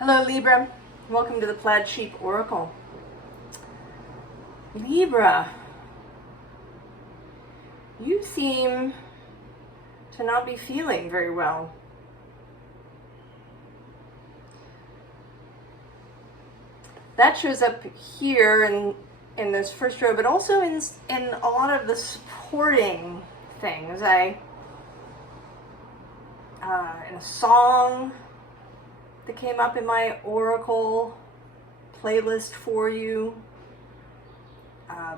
Hello Libra, welcome to the Plaid Sheep Oracle. Libra, you seem to not be feeling very well. That shows up here in this first row, but also in a lot of the supporting things. In a song that came up in my Oracle playlist for you. I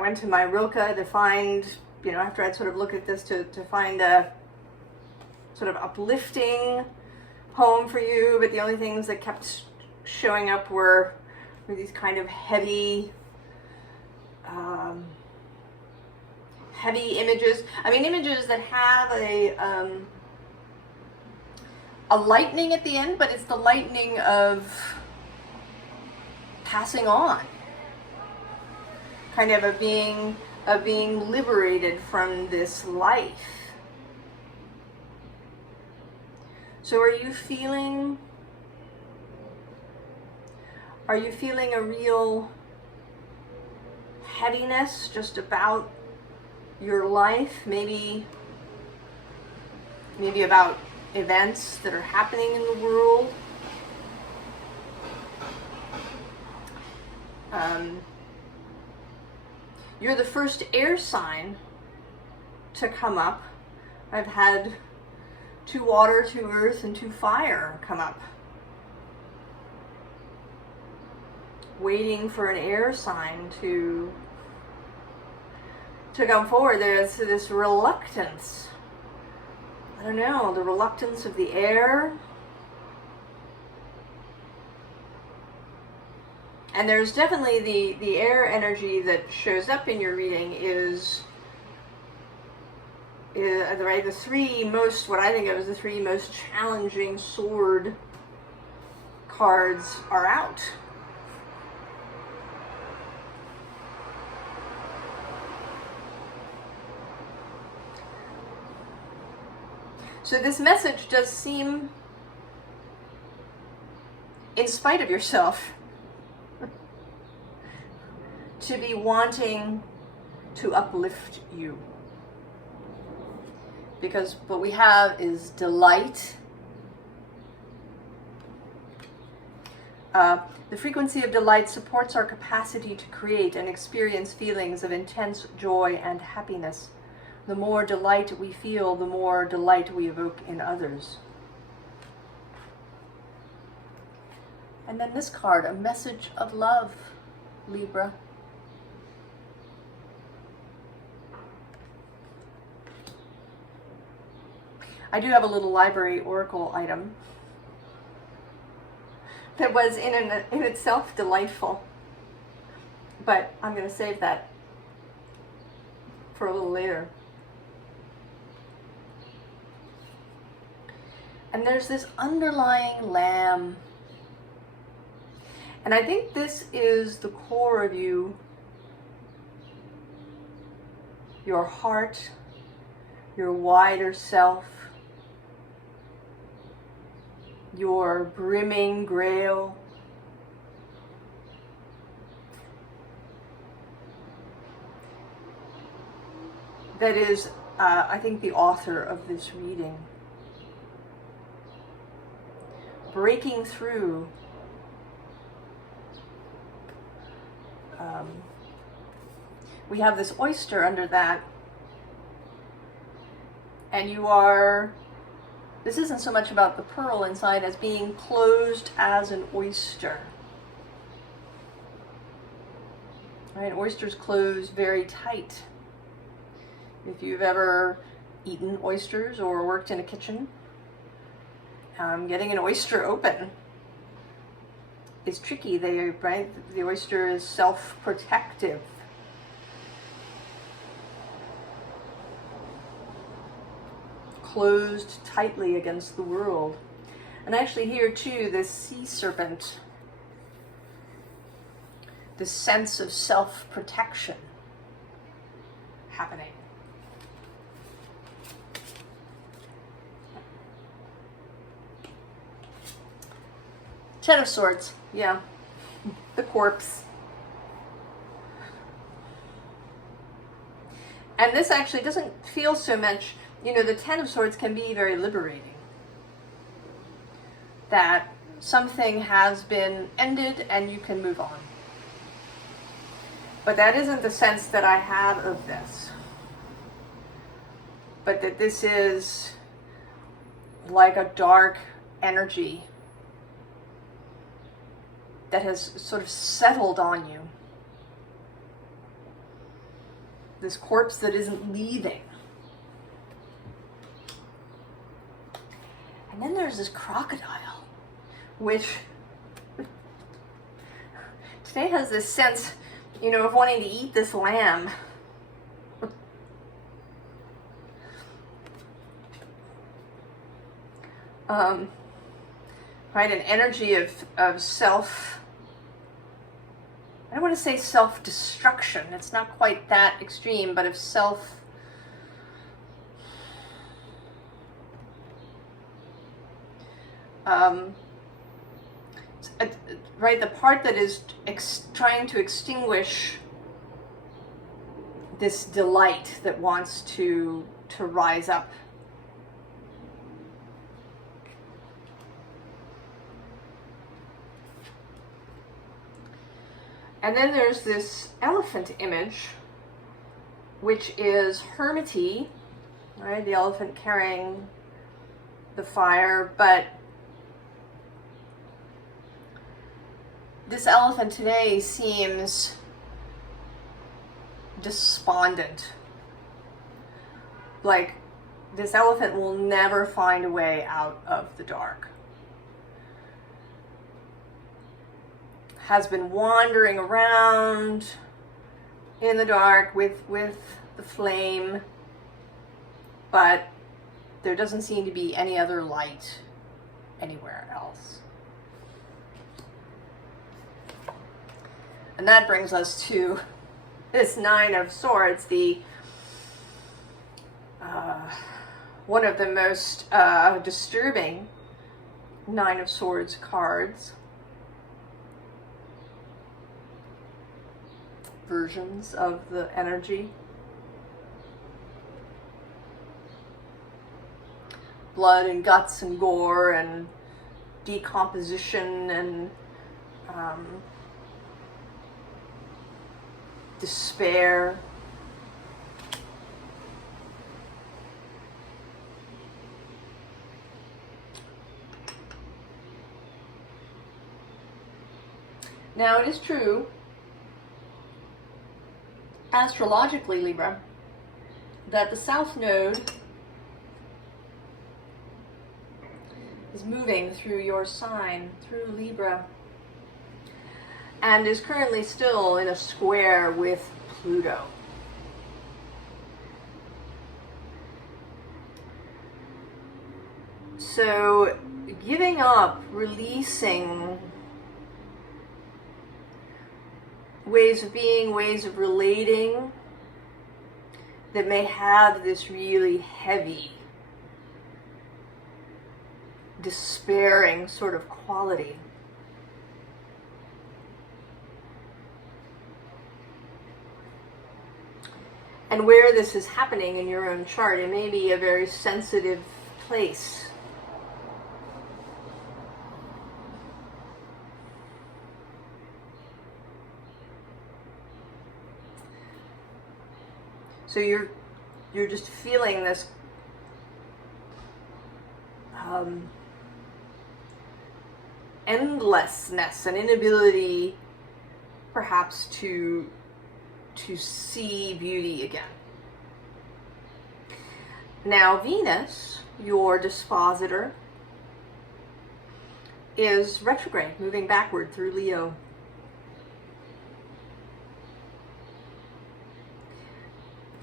went to my Rilke to find, after I'd sort of looked at this, to find a sort of uplifting poem for you, but the only things that kept showing up were these kind of heavy images. I mean, images that have a lightning at the end, but it's the lightning of passing on, kind of being liberated from this life. So are you feeling a real heaviness just about your life, maybe about events that are happening in the world? You're the first air sign to come up. I've had 2 water, 2 earth, and 2 fire come up. Waiting for an air sign to come forward. There's this reluctance. I don't know, the reluctance of the air. And there's definitely the air energy that shows up in your reading is right, the 3 most, what I think of as the 3 most challenging sword cards are out. So this message does seem, in spite of yourself, to be wanting to uplift you. Because what we have is delight. The frequency of delight supports our capacity to create and experience feelings of intense joy and happiness. The more delight we feel, the more delight we evoke in others. And then this card, a message of love, Libra. I do have a little library oracle item that was in itself delightful, but I'm going to save that for a little later. And there's this underlying lamb. And I think this is the core of you, your heart, your wider self, your brimming grail. That is, I think, the author of this reading. Breaking through we have this oyster under that, and this isn't so much about the pearl inside as being closed as an oyster. Right? Oysters close very tight. If you've ever eaten oysters or worked in a kitchen, getting an oyster open is tricky. The oyster is self-protective. Closed tightly against the world. And actually here too, this sea serpent, this sense of self-protection happening. Ten of Swords, yeah. The corpse. And this actually doesn't feel so much, you know, the Ten of Swords can be very liberating. That something has been ended and you can move on. But that isn't the sense that I have of this. But that this is like a dark energy that has sort of settled on you. This corpse that isn't leaving. And then there's this crocodile, which today has this sense, you know, of wanting to eat this lamb. Right, an energy of self, I don't want to say self-destruction, it's not quite that extreme, but of self, right, the part that is trying to extinguish this delight that wants to rise up. And then there's this elephant image, which is hermity, right? The elephant carrying the fire, but this elephant today seems despondent. Like this elephant will never find a way out of the dark. Has been wandering around in the dark with the flame, but there doesn't seem to be any other light anywhere else. And that brings us to this Nine of Swords, the one of the most disturbing Nine of Swords cards. Versions of the energy. Blood and guts and gore and decomposition and despair. Now it is true, astrologically, Libra, that the South Node is moving through your sign, through Libra, and is currently still in a square with Pluto. So giving up, releasing ways of being, ways of relating that may have this really heavy, despairing sort of quality. And where this is happening in your own chart, it may be a very sensitive place. So you're just feeling this endlessness, an inability perhaps to see beauty again. Now Venus, your dispositor, is retrograde, moving backward through Leo.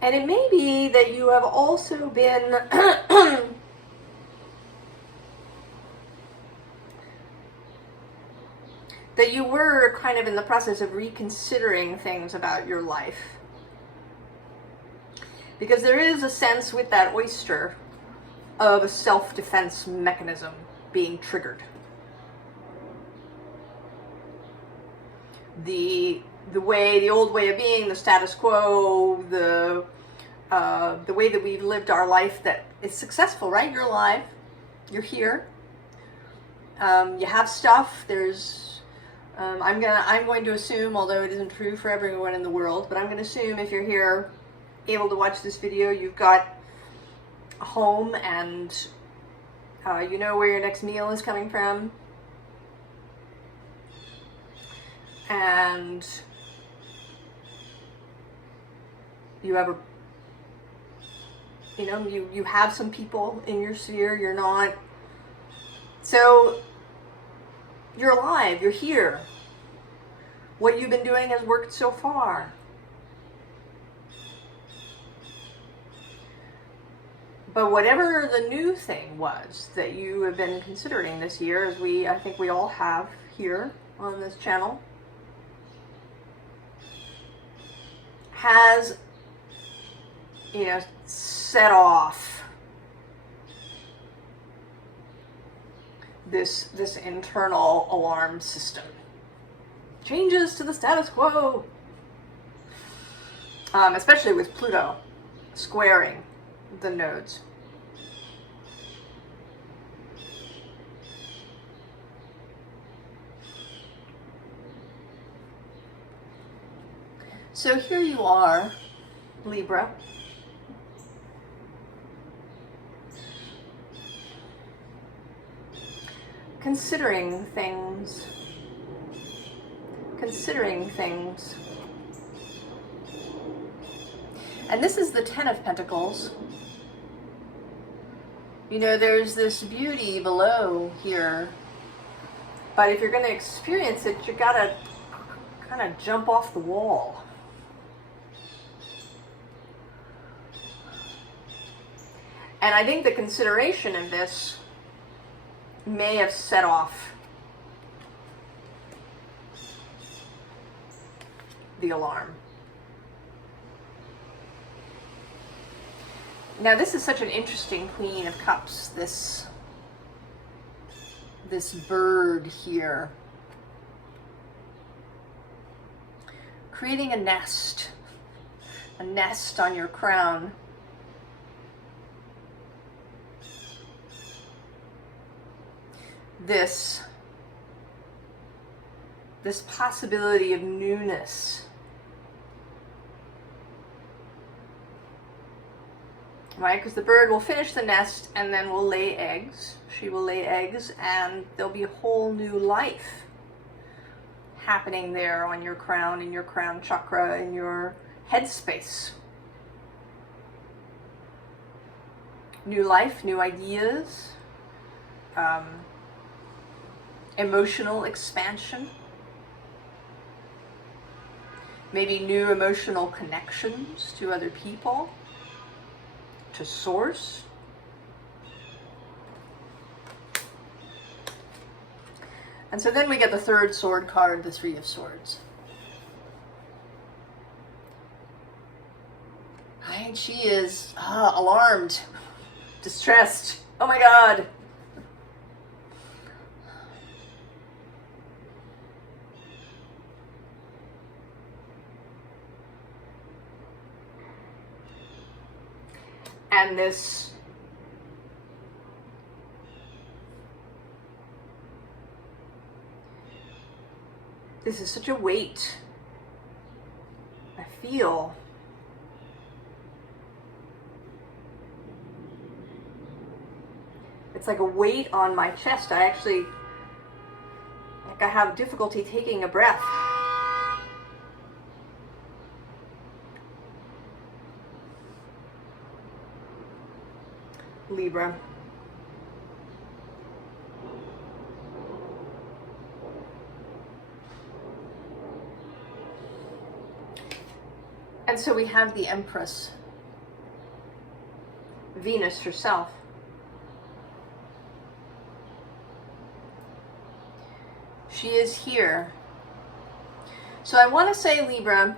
And it may be that you have also been that you were kind of in the process of reconsidering things about your life. Because there is a sense with that oyster of a self-defense mechanism being triggered. the old way of being, the status quo, the way that we've lived our life that is successful, right? You're alive, you're here, you have stuff. There's I'm going to assume, although it isn't true for everyone in the world, but I'm going to assume if you're here able to watch this video, you've got a home, and you know where your next meal is coming from, and you have you have some people in your sphere. You're not, so you're alive, you're here. What you've been doing has worked so far. But whatever the new thing was that you have been considering this year, as I think we all have here on this channel, has, set off this internal alarm system. Changes to the status quo. Especially with Pluto squaring the nodes. So here you are, Libra. Considering things. And this is the Ten of Pentacles. There's this beauty below here, but if you're going to experience it, you gotta kind of jump off the wall. And I think the consideration of this may have set off the alarm. Now, this is such an interesting Queen of Cups, this bird here. Creating a nest on your crown. This possibility of newness. Right? Because the bird will finish the nest and then will lay eggs. She will lay eggs, and there'll be a whole new life happening there on your crown, in your crown chakra, in your headspace. New life, new ideas, emotional expansion, maybe new emotional connections to other people, to source. And so then we get the third sword card, the Three of Swords. Right? She is alarmed, distressed. Oh my God. And this is such a weight. I feel. It's like a weight on my chest. I have difficulty taking a breath. Libra. And so we have the Empress, Venus herself. She is here. So I want to say, Libra,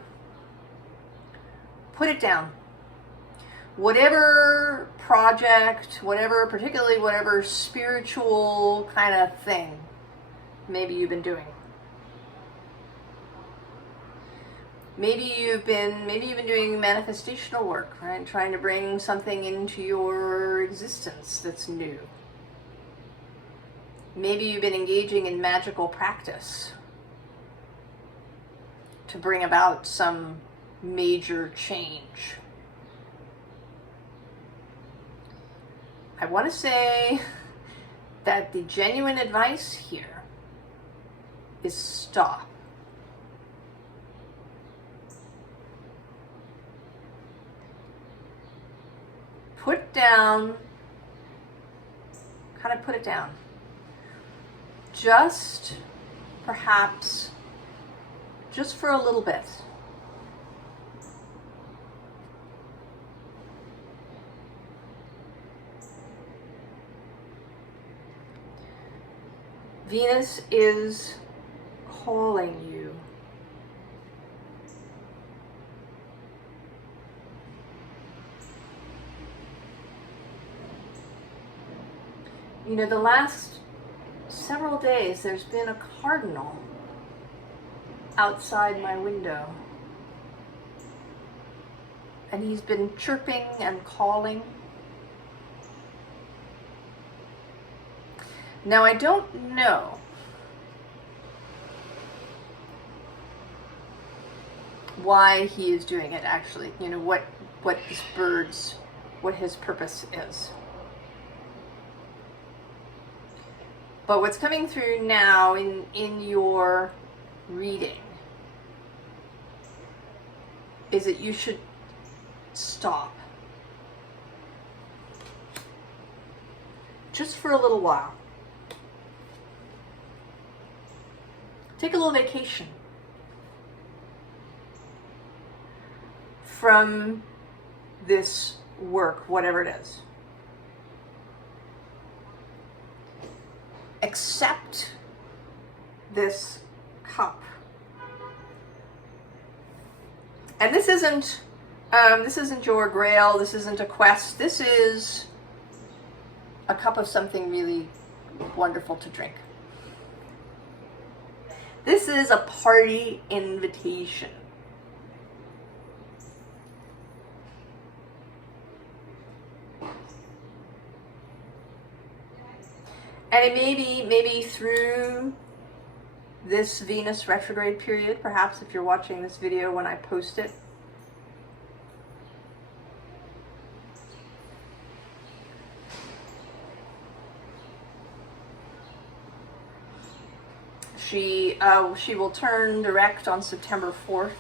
put it down. Whatever project, particularly whatever spiritual kind of thing maybe you've been doing. Maybe you've been doing manifestational work, right? Trying to bring something into your existence that's new. Maybe you've been engaging in magical practice to bring about some major change. I want to say that the genuine advice here is stop. Put down, kind of put it down. Just, perhaps, just for a little bit. Venus is calling you. You know, the last several days there's been a cardinal outside my window. And he's been chirping and calling. Now, I don't know why he is doing it, actually. You know, what this bird's, what his purpose is. But what's coming through now in your reading is that you should stop. Just for a little while. Take a little vacation from this work, whatever it is. Accept this cup. And this isn't your grail, this isn't a quest, this is a cup of something really wonderful to drink. This is a party invitation. And it maybe through this Venus retrograde period, perhaps if you're watching this video when I post it, she will turn direct on September 4th.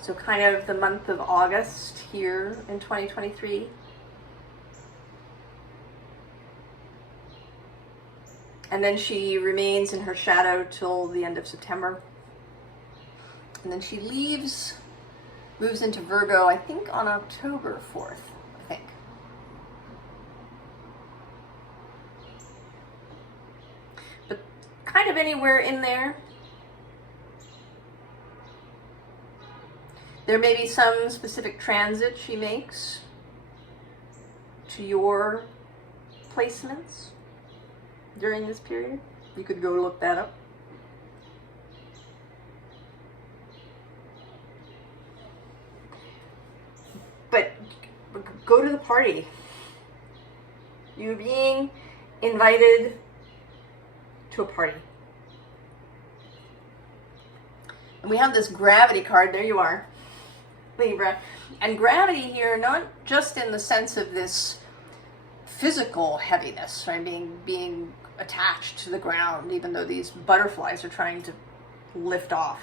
So kind of the month of August here in 2023. And then she remains in her shadow till the end of September. And then she moves into Virgo, I think on October 4th, I think. But kind of anywhere in there. There may be some specific transit she makes to your placements during this period. You could go look that up. But go to the party. You're being invited to a party. And we have this gravity card. There you are, Libra. And gravity here, not just in the sense of this physical heaviness, right? Being attached to the ground, even though these butterflies are trying to lift off.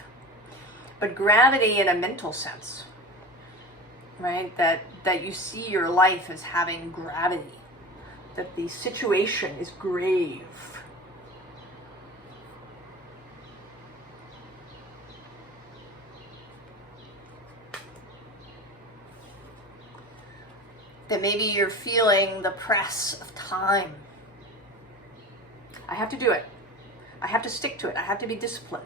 But gravity in a mental sense, right? That you see your life as having gravity, that the situation is grave. That maybe you're feeling the press of time. I have to do it. I have to stick to it. I have to be disciplined.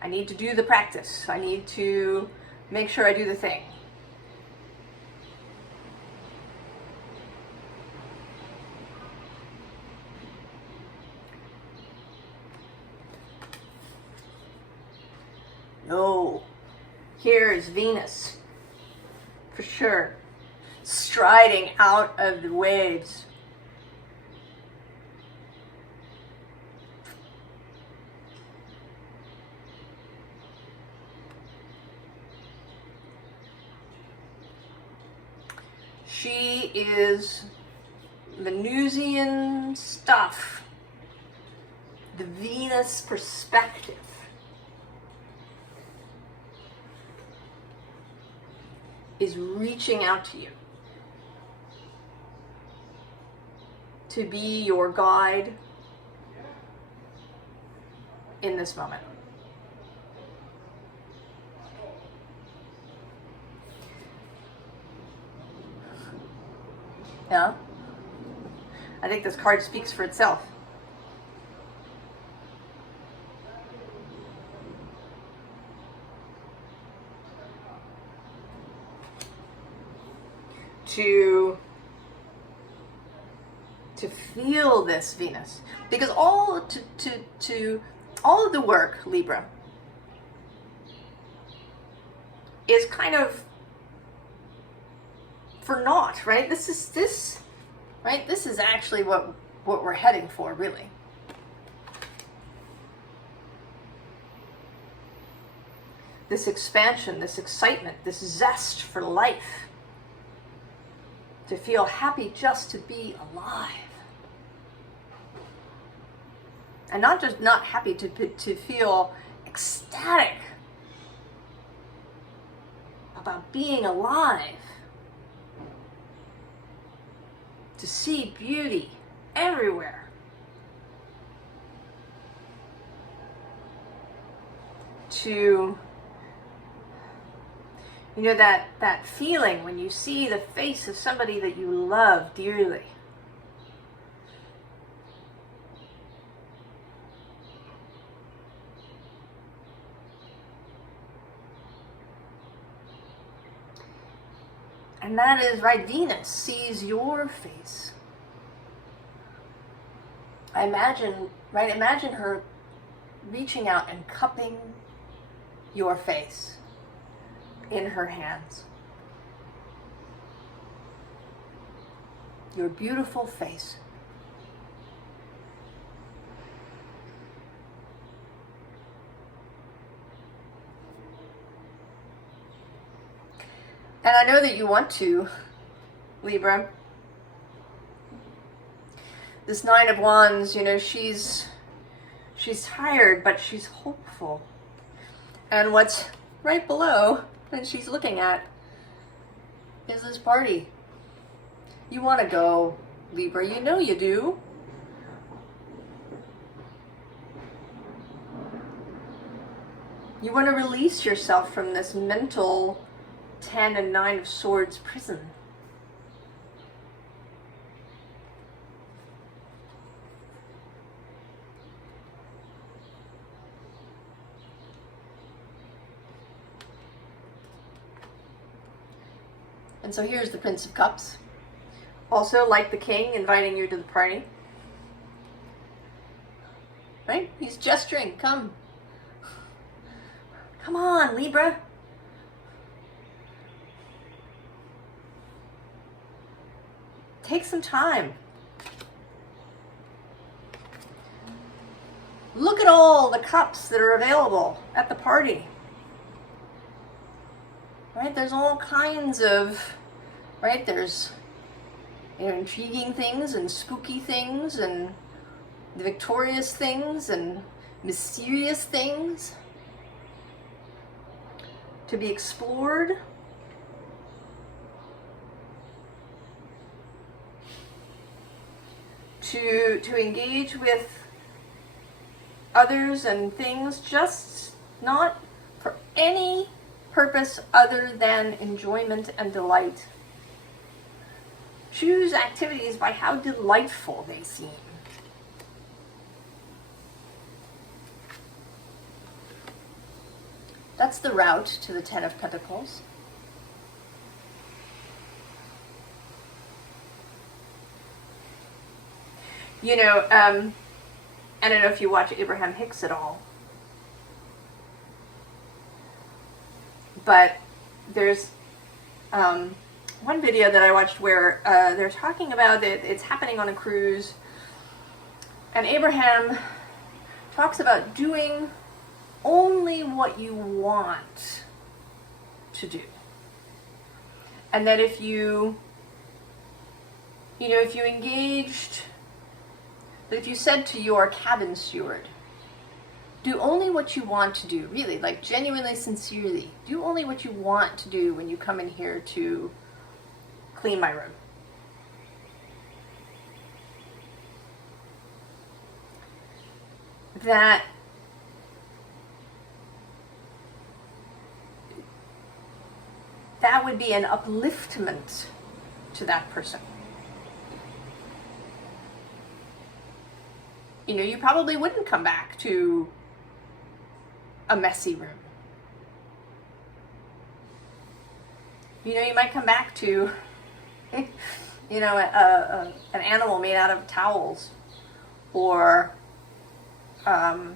I need to do the practice. I need to make sure I do the thing. No. Here is Venus, for sure, striding out of the waves. She is Venusian stuff, the Venus perspective. Is reaching out to you to be your guide in this moment. Yeah? I think this card speaks for itself. To feel this Venus, because all of the work, Libra, is kind of for naught, right? This is actually what we're heading for, really. This expansion, this excitement, this zest for life. To feel happy just to be alive. And not just not happy, to feel ecstatic about being alive. To see beauty everywhere. To, you know, that feeling when you see the face of somebody that you love dearly. And that is, right, Venus sees your face. Imagine her reaching out and cupping your face in her hands. Your beautiful face. And I know that you want to, Libra. This Nine of Wands, you know, she's tired, but she's hopeful. And what's right below that she's looking at is this party. You want to go, Libra. You know you do. You want to release yourself from this mental 10 and 9 of Swords prison. And so here's the Prince of Cups. Also, like the King, inviting you to the party. Right? He's gesturing. Come. Come on, Libra. Take some time. Look at all the cups that are available at the party. Right? There's all kinds of, right? There's, you know, intriguing things and spooky things and the victorious things and mysterious things to be explored. To engage with others and things, just not for any purpose other than enjoyment and delight. Choose activities by how delightful they seem. That's the route to the Ten of Pentacles. You know, I don't know if you watch Abraham Hicks at all. But there's one video that I watched where they're talking about it. It's happening on a cruise, and Abraham talks about doing only what you want to do. And that if you engaged, that if you said to your cabin steward, do only what you want to do, really, like genuinely, sincerely, do only what you want to do when you come in here to clean my room. That would be an upliftment to that person. You know, you probably wouldn't come back to a messy room. You know, you might come back to, you know, an animal made out of towels, or, you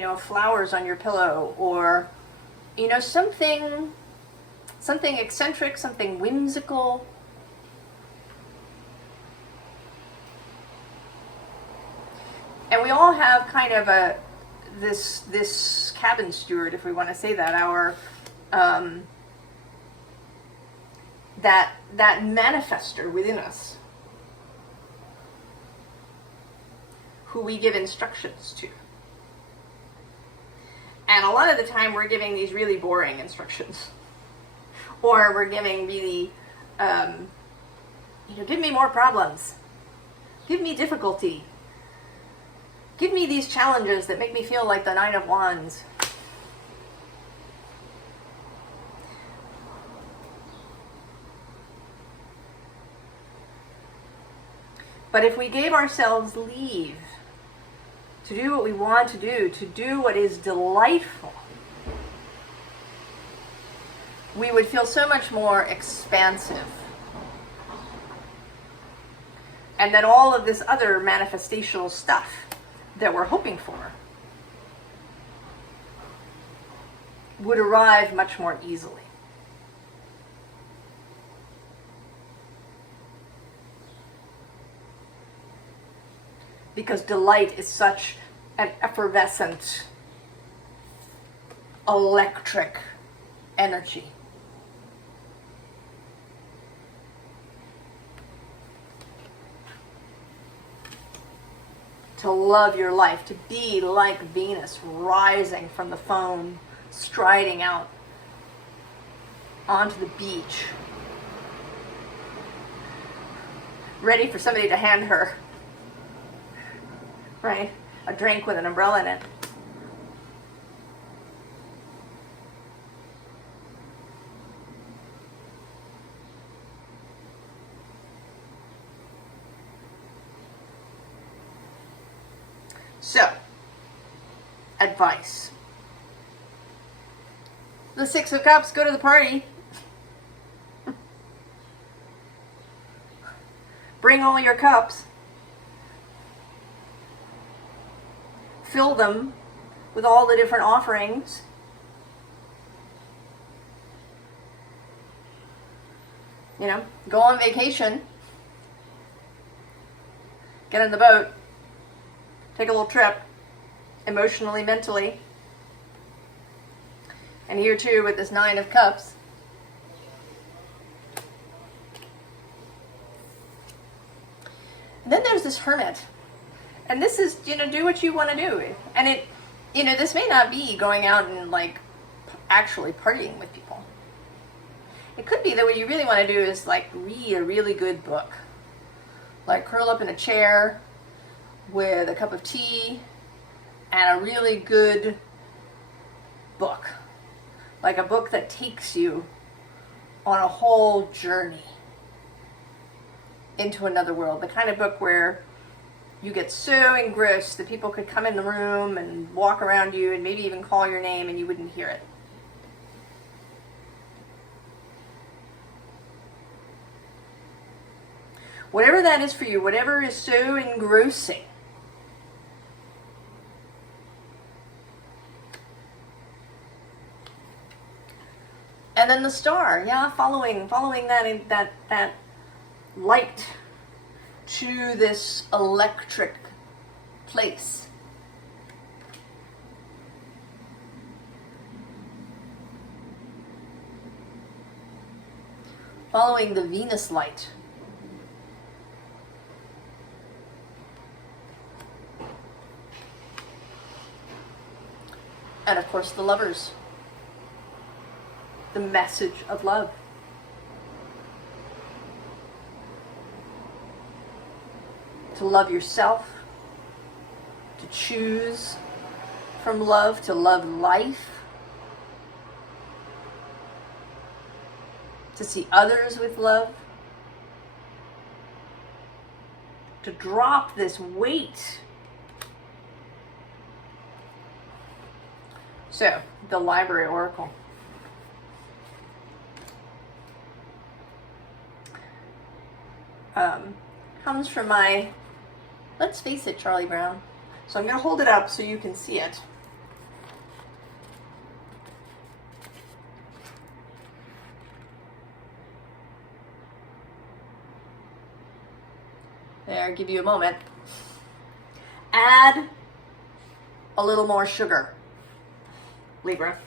know, flowers on your pillow, or, you know, something eccentric, something whimsical. And we all have kind of this cabin steward, if we want to say that, our that manifester within us, who we give instructions to. And a lot of the time we're giving these really boring instructions, or we're giving really, you know, give me more problems, give me difficulty, give me these challenges that make me feel like the Nine of Wands. But if we gave ourselves leave to do what we want to do what is delightful, we would feel so much more expansive. And then all of this other manifestational stuff that we're hoping for would arrive much more easily. Because delight is such an effervescent, electric energy. To love your life, to be like Venus rising from the foam, striding out onto the beach, ready for somebody to hand her, right, a drink with an umbrella in it. So, advice. The Six of Cups, go to the party. Bring all your cups. Fill them with all the different offerings. You know, go on vacation. Get in the boat. Take a little trip, emotionally, mentally. And here too, with this Nine of Cups, and then there's this Hermit. And this is, you know, do what you want to do. And it, you know, this may not be going out and like actually partying with people. It could be that what you really want to do is like read a really good book. Like curl up in a chair with a cup of tea and a really good book. Like a book that takes you on a whole journey into another world. The kind of book where you get so engrossed that people could come in the room and walk around you and maybe even call your name and you wouldn't hear it. Whatever that is for you, whatever is so engrossing, And then the star, yeah, following that light to this electric place. Following the Venus light. And of course the lovers. The message of love. To love yourself. To choose from love, to love life. To see others with love. To drop this weight. So, the Library Oracle. Comes from my, let's face it, Charlie Brown. So I'm going to hold it up so you can see it. There, give you a moment. Add a little more sugar, Libra.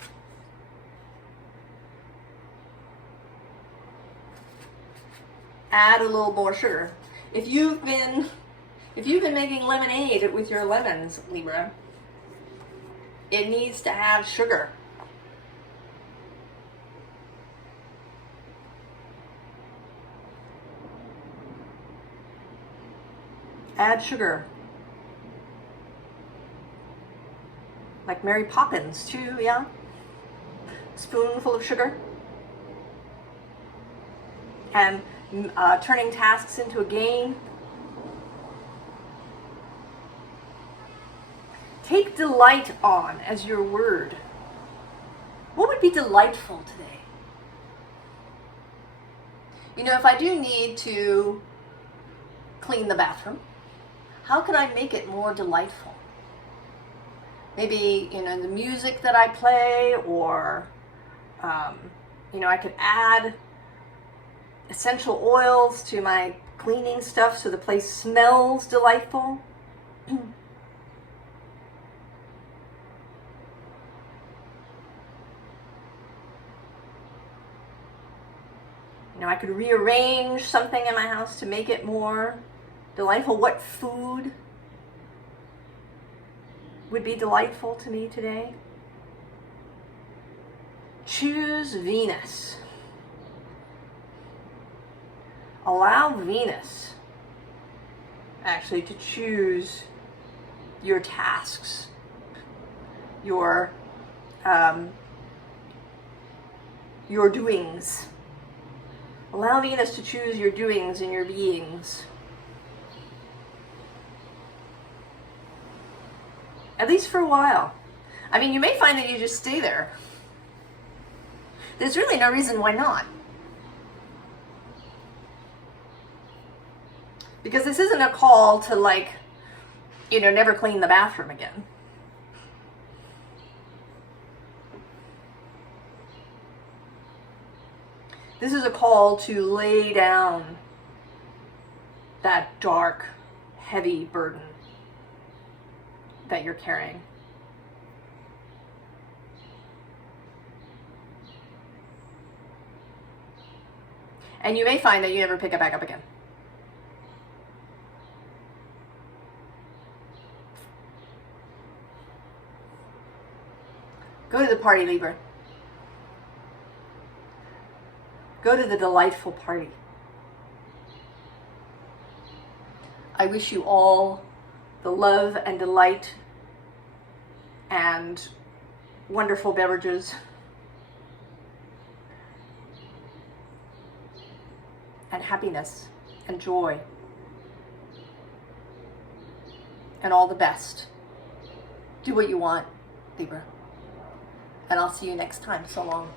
Add a little more sugar. If you've been making lemonade with your lemons, Libra, it needs to have sugar. Add sugar. Like Mary Poppins too, yeah? Spoonful of sugar. And turning tasks into a game. Take delight on as your word. What would be delightful today? You know, if I do need to clean the bathroom, how can I make it more delightful? Maybe, you know, the music that I play, or, you know, I could add essential oils to my cleaning stuff so the place smells delightful. You know, I could rearrange something in my house to make it more delightful. What food would be delightful to me today? Choose Venus. Allow Venus actually to choose your tasks, your doings. Allow Venus to choose your doings and your beings. At least for a while. I mean, you may find that you just stay there. There's really no reason why not. Because this isn't a call to, like, you know, never clean the bathroom again. This is a call to lay down that dark, heavy burden that you're carrying. And you may find that you never pick it back up again. Go to the party, Libra. Go to the delightful party. I wish you all the love and delight and wonderful beverages and happiness and joy and all the best. Do what you want, Libra. And I'll see you next time. So long.